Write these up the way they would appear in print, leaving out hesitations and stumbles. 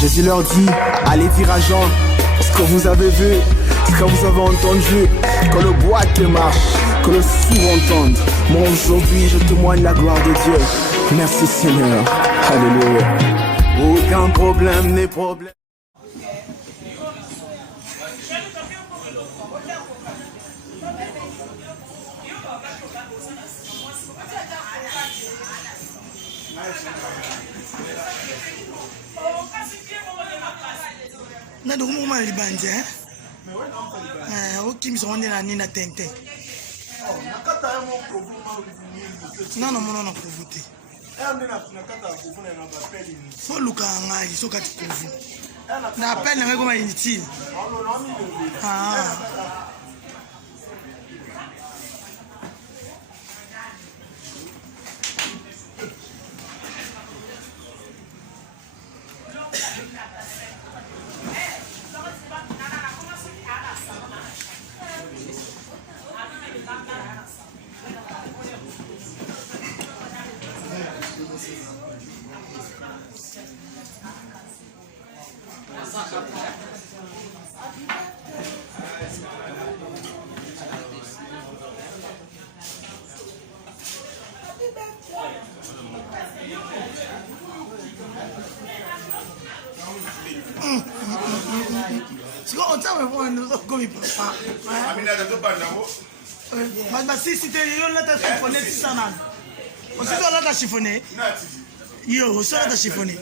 Jésus leur dit, allez dire à Jean ce que vous avez vu, ce que vous avez entendu, que le boiteux marche, que le sourd entende. Moi aujourd'hui je témoigne la gloire de Dieu. Merci Seigneur. Alléluia. Aucun problème n'est problème. Na do mo ma libanje o kim so na ni na tente non non non provoté so luka ngai so kati provu na appel na ngoma inutile si tu as chiffonné, tu s'en as. On se doit la chiffonner. Yo, on se doit la chiffonner.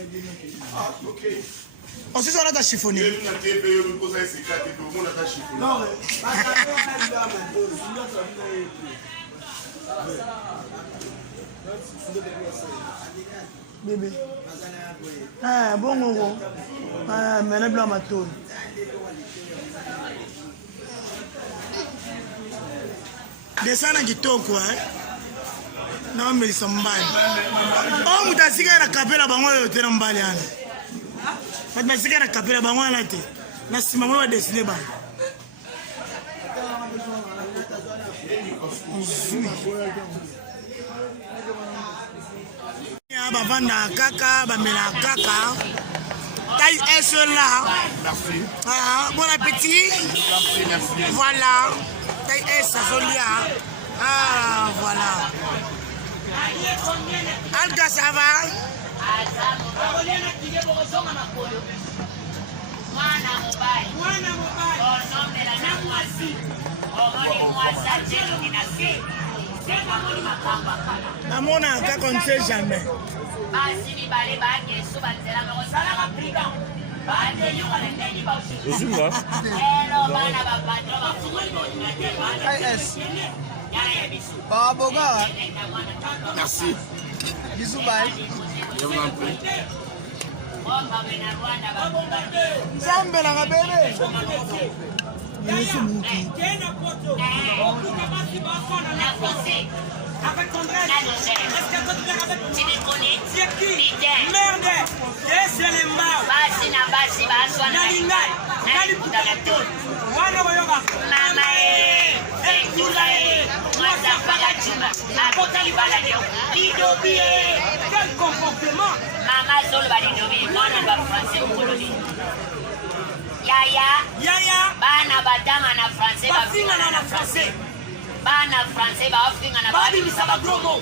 On se doit la chiffonner. Bébé. Ah, bon, ah, mais le blanc m'a tourné. Desana kitoko na melisa mbali o mutasika na kapela bango yo te na mbali ana fatima sika na kapela bango ana te na sima mo desine ba ya bavanda kaka bamela kaka taille est là. Merci. Bon appétit. Merci. Voilà. Taille ça Zolia. Ah voilà. Alga ça va? Namona kaka on ne sait jamais. Je suis là. Merci. Bisous, bye. Je vous en prie. Avec tendresse, est-ce que tu les connais? C'est qui? Merde! C'est les mains! Quel comportement! Yaya! Bana badama na français, bafinga na français. Bana français, bafinga na babimisa bagromo.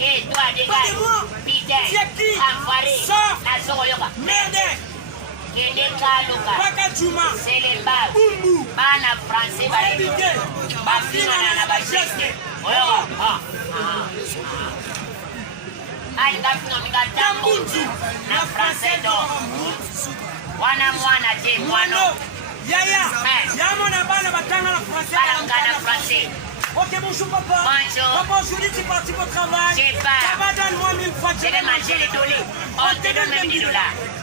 Et toi, dégage. Putain. C'est qui? Enfoiré. Sors. La Soroyoka. Merde. Baka Juma. C'est les bas. Umbu. Bana français, bafinga na bageste. Oyoka. Aïe, gafinga migatambuji. Na français donc. Wana mwana te mwano. Yaya. Yamona bana batanga na français. Balanga na français. Ok, bonjour papa. Bonjour. Papa, aujourd'hui tu es parti pour le travail. Je pars. Papa, donne-moi 1000 fois. Je vais manger les dollars. On te donne même 10 $.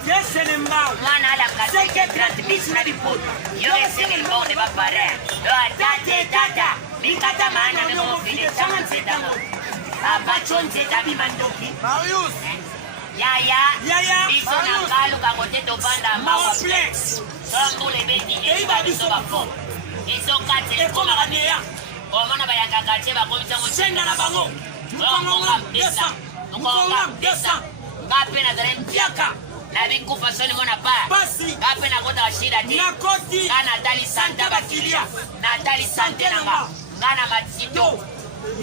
Yes, c'est les mbao. Mwana ala kasi ke 30 bis na bipoto. Yo esenge mbao ne ba pare. Yo atate tata. Mikata maana me mo file chama nsetango. Papa chonze tabi mandoki. Marius. Yaya. Iso na kalu kakote to banda mawa. Flex. Songo le beti e ba biso ba fo. Iso kate ko maganeya. Omona bayanga kate ba komisa mo Senda na bango. Mukonga desa. Ngape na dare mpiaka. Na bikufa soni mona pa. Basi. Kape na kota shida ti. Na koti. Kana tali santa bakilia. Na tali sante nanga. Kana matito.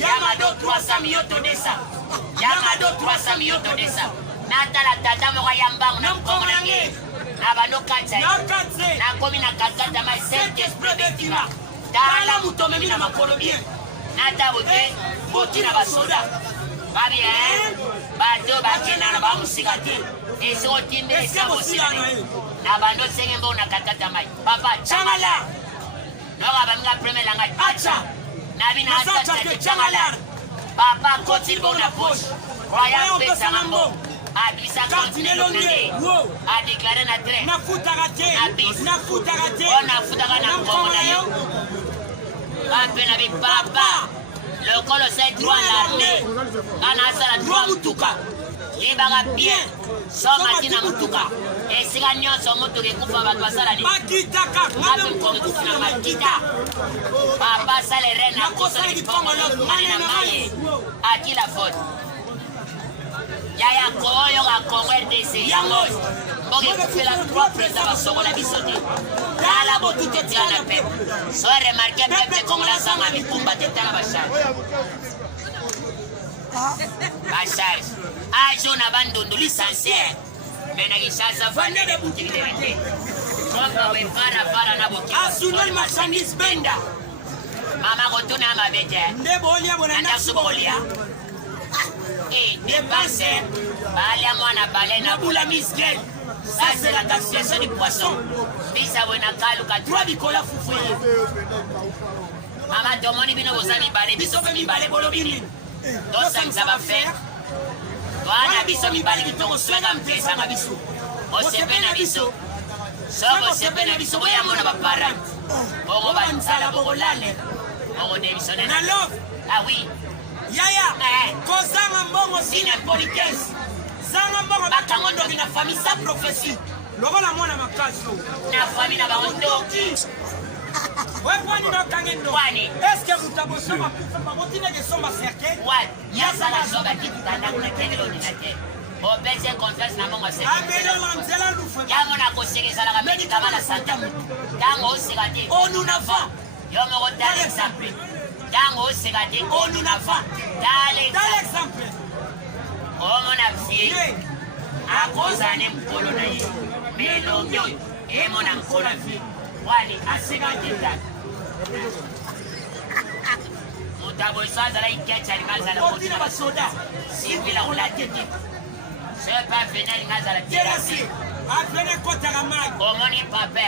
Yamado 300 millions todesa. Yamado 300 millions todesa. Na tala tata mo yambang na komonange. Na bano katsa. Na komi na kakata mai Saint Esprit betima. Tala mutome mina makolo bien. Na tabote botina basoda. Babi bato bakena na ba musigati. Eso tinde esa musigati. Na bando senge mbona kakata mai. Papa chamala. Noga bamga premier langa acha. Na bina acha ke chamala. Papa kotil bona poche. Royal pesa mambo. Abisa continue l'ongé. A déclaré na train. Na futarate. Na futarate. On a futaka na komona yo. Apena bi papa. Le col c'est droit l'armée. Kana sala droit mutuka. Libanga bien. Soma tina mutuka. E siga nyonso mutuka ekufa batwa sala ni. Makitaka. Ngapem ko kufuna makita. Papa sale rena koso ni pongo lo mani na maye. Akila faute. Yaya koyo ga Congo RDC yango. Boge kufela 3 présidents ba sokola bisote. Dala botuto tiana pe. So remarquer pepe Congo la sanga mikumba tetana bashari. Bashari. Ajo na bandondo licencié. Mena gishaza vande de boutique de vente. Kongo we para na boutique. Asunel marchandise benda. Mama gotuna mabete. Ndebo olia bona Nanda subolia. Et dépenser, balé à moi na balé na boula miskel. Ça c'est la taxation du poisson. Bisa wena kalu ka 3 bikola fufu. Mama domoni bino bozami balé biso pe mi balé bolo bini. Donc ça va faire. Wana biso mi balé kitongo swega mpesa na biso. O sepe na biso. Sobo sepe na biso boya mona ba parent. Ogo ba nsala bogo lale. Ogo de biso na love. Ah oui. Yaya, kozanga mbongo sine politesse. Zanga mbongo bakangondo na famille sa prophétie. Lokola mwana makaso. Na famille na baondoki. Ouais, kwani na kangendo. Kwani. Est-ce que vous avez soma kufa botina ke soma cercle? Ouais, yasa la soba kitanda kuna kene ordinateur. O pese confiance na mongo se. Abelo lanzela lufu. Yango na kosekeza la médicament na santé. Tango osigati. Onu na va. Yo mo tal exemple. Tango osigati onu na va. Dans l'exemple. Oh mon afie. Akozane mpolo na ye. Melo myo. E mon ankolo fi. Wali asigati ta. Mutabo sasa la ikecha lingaza la Botina basoda. Sivi la ulatete. C'est pas venir lingaza la terasi. Afene kota gamai. Omoni papa.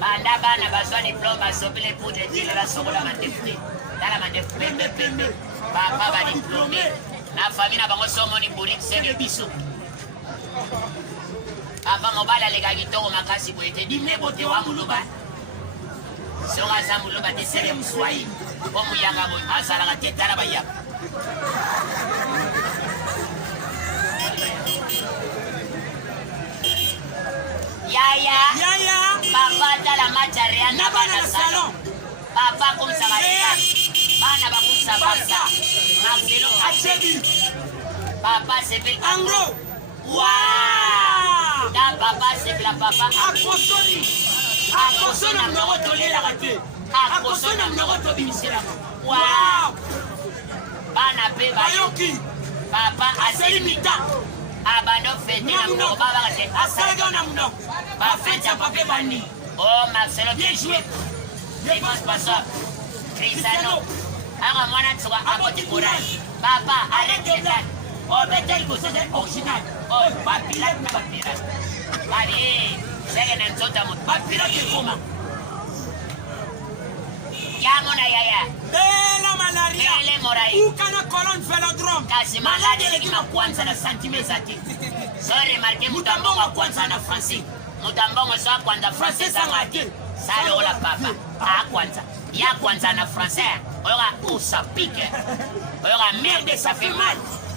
Banda bana bazwa diplôme basobile pour de dire la sokola mandefte. Dala mandefte pembe. Papa va diplômé. La famille n'a pas somo ni buri senge biso. Papa mobala lega kitoko makasi boete dimne bote wa muluba. Songa za muluba te senge mswai. Bomu yanga boy asala ka tetala ba yap. Yaya. Papa dala macharia na bana salon. Papa comme ça va. Bana bakusa basa. Marcelo Achebi. Papa c'est fait Anglo. Waouh. Da papa c'est la papa. Akosoni na mnoko tolela kate. Akosoni na mnoko tobimisela. Waouh. Bana pe bayoki. Papa aselimita. Abando fete na mnoko baba kase. Asaga na mnoko. Ba fete ya papa bani. Oh Marcelo bien joué. Défense passeur. Cristiano. Aga mwana tsoka aboti courage. Papa, arrête là. Oh, betel ko c'est original. Oh, pas pirate na pas pirate. Allez, c'est que n'entota mo pas pirate comment. Ya mona yaya. Bela malaria. Bele morai. Ukana colonne velodrome. Kasi malade le kima kwanza na sentime zati. Sorry marqué mutambongo kwanza na français. Mutambongo so kwanza français sangati. Salo la papa. A kwanza. Ya kwanza na français. Oyoga usa pique. Oyoga merde ça fait mal.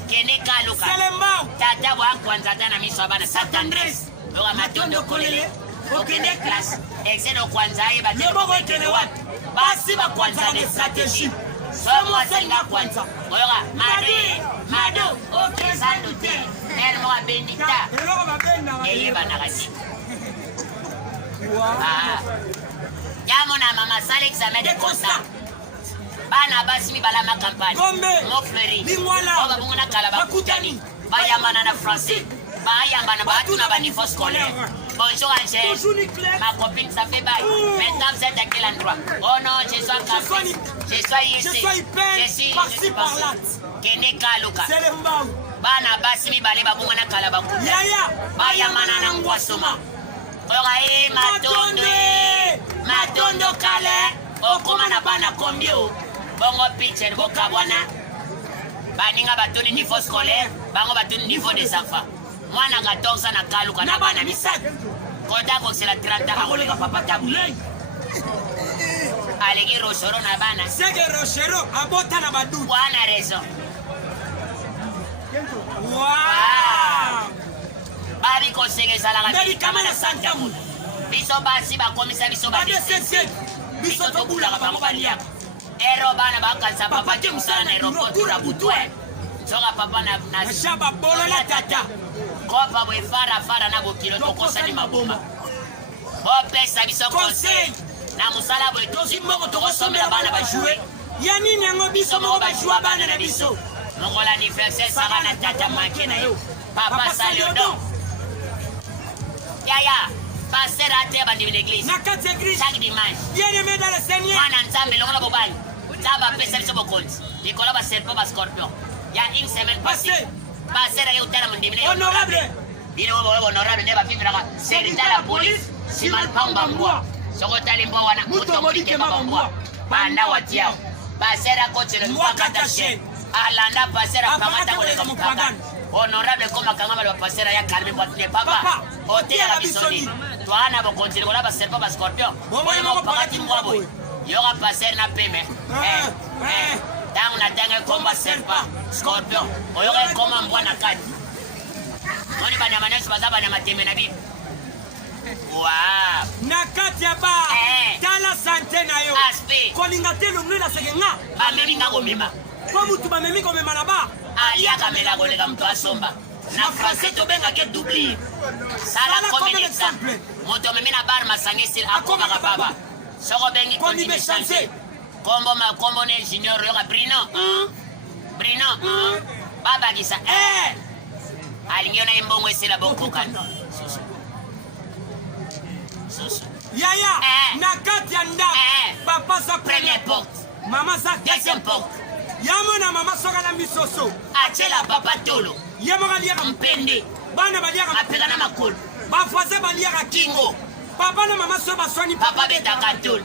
Kene kaluka. Selembao. Tata wa kwanza tana miso bana Saint Andrés. Oyoga matondo kolele. Okende classe. Excellent kwanza iba. Lebo kene wapi? Basi ba kwanza de stratégie. Somo asenga kwanza. Oyoga mado. Okay, sans doute. Elle m'aura Benita. Et Banarasi. Yamona maman, ça l'examen de constat. Bana basimi bala ma campagne. Mon fleury. Oba bungona kala bakutani. Bayamana na français. Bayamana batuna ba niveau scolaire. Bonjour Angèle. Ma copine ça fait bail. Maintenant vous êtes à quel endroit? Oh non, je suis en campus. Je suis ici. Je suis par-ci par-là. Kene Kaluka. Bana basimi bale babungona kala bakutani. Bayamana na ngwasoma. Orae matondo kale okoma na bana kombio bongo pitcher bokabwana baninga batuni niveau scolaire bango batuni niveau des enfants mwana 14 na kaluka na bana misatu kota ko c'est la 30 ans akolega papa tabule alegi rochero na bana sege rochero abota na badu wana raison wow babi ko sege sala ga kamana santa mu biso basi bakomisa biso ba biso tobulaka bango baliaka ero bana bakanisa papa te musala na aéroport tura butwe nzoka papa na shaba bolola tata kopa bwe fara na bokilo tokosani maboma opesa biso conseil na musala bwe tozi moko tokosomela bana bajouer ya nini yango biso moko bajouer bana na biso mongola anniversaire saka na tata manke na yo papa saliodo yaya passer à terre dans l'église. Chaque dimanche. Bien-aimé dans le Seigneur. On ensemble, on va bobaille. Ça va passer sur vos comptes. Nicolas va serpent, va scorpion. Il y a une semaine passée. Passer à l'hôtel, mon diminué. Honorable. Il est honorable, il va vivre. C'est la police. Si mal pas en bambois. Sur l'hôtel, il va avoir mouton qui m'a bambois. Panda watia. Passer à côté de moi, Kataché. Alanda, passer à Kamata, comme Pagan. Honorable comme Kangama va passer à Calme Boitne Papa. Hôtel à la Bissoni. Toi, on va continuer à passer par Scorpion. On va pas dire moi, boy. Il y aura passé na peme. Dans la dernière combat serpent, Scorpion. On y aura comme un bois na carte. On y va na manège pas à na mateme na bi. Wow. Nakatia ba. Tala santé na yo. Aspe. Kolingate lumli la segenga. Ba memi nga gomima. Kwa mutu ba memi komema na ba. Alia kamela kolega mtu asomba. Na français tobenga ke doubli. Sala comme un exemple. Moto memi na bar masangesi akoma ka baba. Soko bengi kondi be chancer. Kombo ne junior yo ka Brino. Baba gisa. Alingiona imbongo esela bokokan. Yaya, nakati anda. Papa sa première porte. Maman sa deuxième porte. Yamona mama soka na misoso. Achela papa tolo. Yamona liaka mpende. Bana baliaka apeka na makolo. Ba foise baliaka kingo. Papa na maman so baswani papa beta katolo.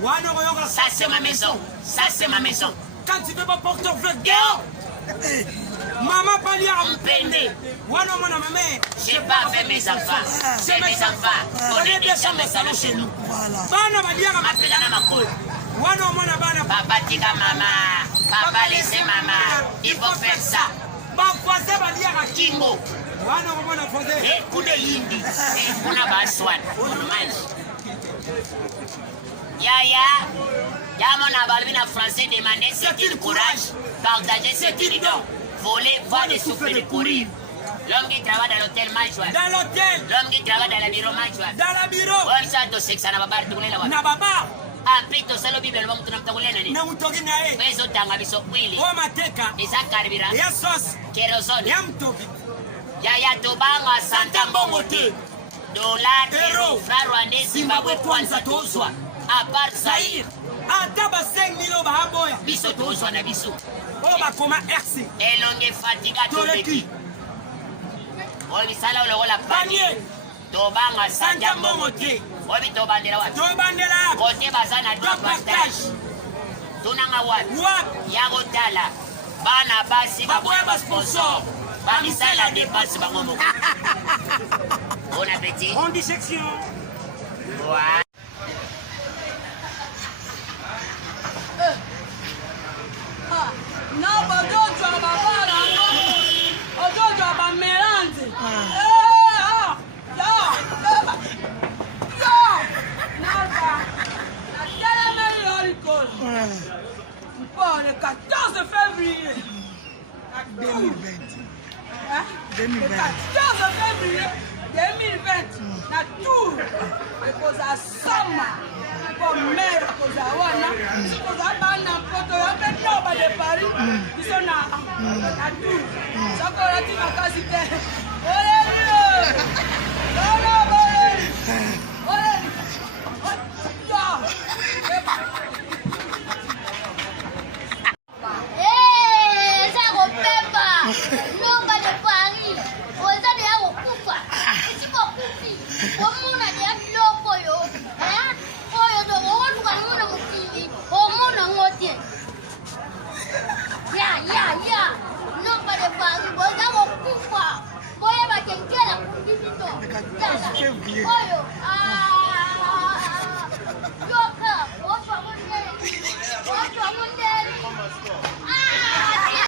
Wana koyoka ça c'est ma maison. Ça c'est ma maison. Quand tu veux pas porter en fait. Maman baliaka mpende. Wana mona maman. J'ai pas fait mes enfants. C'est mes enfants. On est déjà mes salons chez nous. Bana baliaka apeka na makolo. Wana mona bana. Papa tika maman. Papa laissez maman. Il faut faire ça. Bafoise baliaka kingo. Wana mona foise. Et kude yindi. Et kuna baswan. Yaya. Yamona balbina français demander c'est le courage. Partager c'est une don. Voler, voir des souffles de courir. L'homme qui travaille dans l'hôtel Manjoua. Dans l'hôtel. L'homme qui travaille dans la bureau Manjoua. Dans la bureau. On s'est dit que ça n'a pas de la na baba. Après tout ça le Bible va mutuna mtakule nani? Na mutogi nae. Wezo tanga biso kwili. O mateka. Isa karibira. Ya sauce. Kerosene. Ya mutogi. Ya tobanga santa mbongo te. Dollar, euro, franc rwandais, Zimbabwe kwanza tozwa. À part Zaire. Ata ba 5000 ba boya. Biso tozwa na biso. O ba koma RC. Elonge fatiga toleki. Obi sala ole ola panier. Tobanga santa mbongo te. Obi tobandela wapi? Tobandela. Kote bazana droit partage. Tunanga wapi? Wapi? Yago tala. Bana basi baboya ba sponsor. Bamisala dépense bango moko. Bon appétit. Bonne dissection. Ouais. Na badojo babara. Odojo bamelanze. Pour le 14 février 2020. na tour ekozala sama po mere ekozala wana ekozala bana poto ya mpe no bade paris biso na tour sakolati makasi te oleli ono oleli oleli eza kopepa